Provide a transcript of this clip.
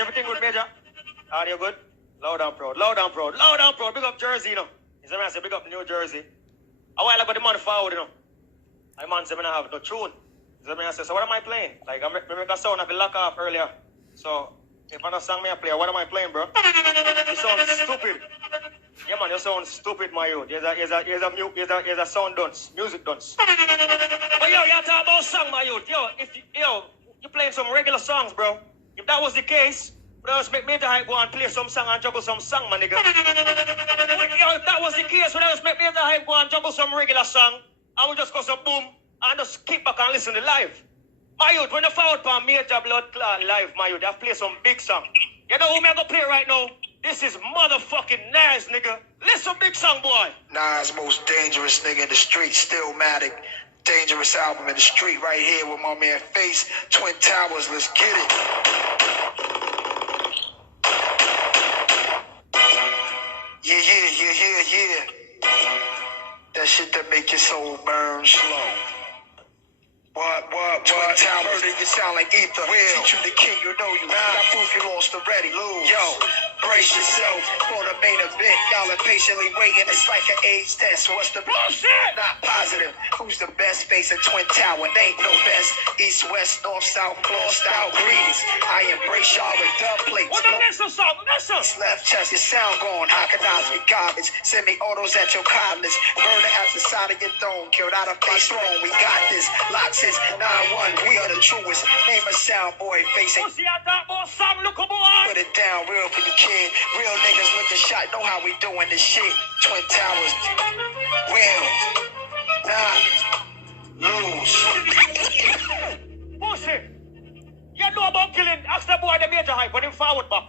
everything good, Major? Are you good? Loud and proud, loud and proud, loud and proud. Big up Jersey, you know. You see me, I say big up New Jersey. A while ago, the man forward, you know. The man said, I don't have no tune. You see me, I say, so what am I playing? Like, I make a sound, I feel lock off earlier. So, if I don't song me a play, what am I playing, bro? You sound stupid. Yeah, man, you sound stupid, my youth. Here's a sound dunce, music dunce. But yo, y'all talk about song, my youth. Yo, you playing some regular songs, bro. If that was the case, just make me the hype go and play some song and juggle some song, my nigga. Yo, if that was the case, just make me the hype go and juggle some regular song, I will just go some boom and just keep back and listen to live. My youth, when you forward for Major Blood Clot live, my youth, they have play some big song. You know who me gonna play right now? This is motherfucking Nas, nigga. Listen, big song, boy. Nas, most dangerous nigga in the street, Stillmatic. Dangerous album in the street right here with my man Face. Twin Towers, let's get it. Yeah. That shit that make your soul burn slow. What? Twin Towers, you sound like ether. Will. Teach you the king, you know you. Got proof you lost already. Lose. Yo, brace yourself for the main event. Y'all are patiently waiting. It's like an AIDS test. What's the bullshit? Not positive. Who's the best face in Twin Tower? They ain't no best. East, west, north, south, claw style greetings. I embrace y'all with dubplates. What the listen song? Listen. Left chest, your sound gone. Hawkinize me garbage. Semi-autos at your college. Burner at the side of your throne. Killed out of face throne. We got this. Locks is 9-1. We are the truest. Name a sound boy facing. Pussy, I talk about song. Look, boy. Put it down real for the kid. Real niggas with the shot. Know how we doing this shit. Twin Towers. Real. Not lose. Pussy. You know about killing. Ask the boy the Major hype when him forward back.